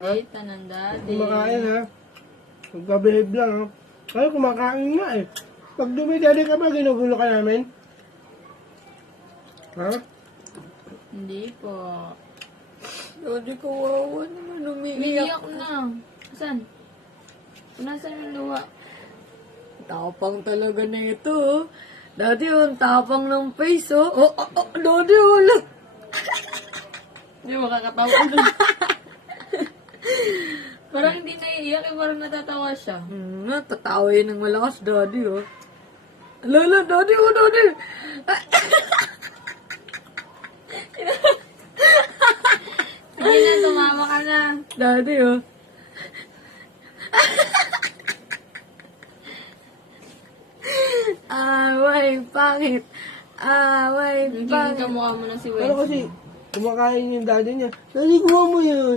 Ay, tanan daddy. Kumakain ha. Magpabehave lang ha. Kaya kumakain nga eh. Pag dumidali ka ba, ginugulo ka namin? Ha? Hindi po. Daddy, kawawa naman. Umiiyak. Iiyak na. Saan? Nasaan yung luha? Tapang talaga na ito, oh. Daddy, ang tapang ng face, oh. Daddy, wala. Hindi makakatawa doon. Parang hindi naiiyak eh, parang natatawa siya. Tatawa yun ng malakas, Daddy, oh. Lala, Daddy, oh, Daddy. Sige na, tumawa ka na. Daddy, oh. Away, pangit. Away, Nagiging pangit. kamukha mo na si Pero Wesley. kasi, kumakain yung daddy niya. Daddy, kuha mo yun.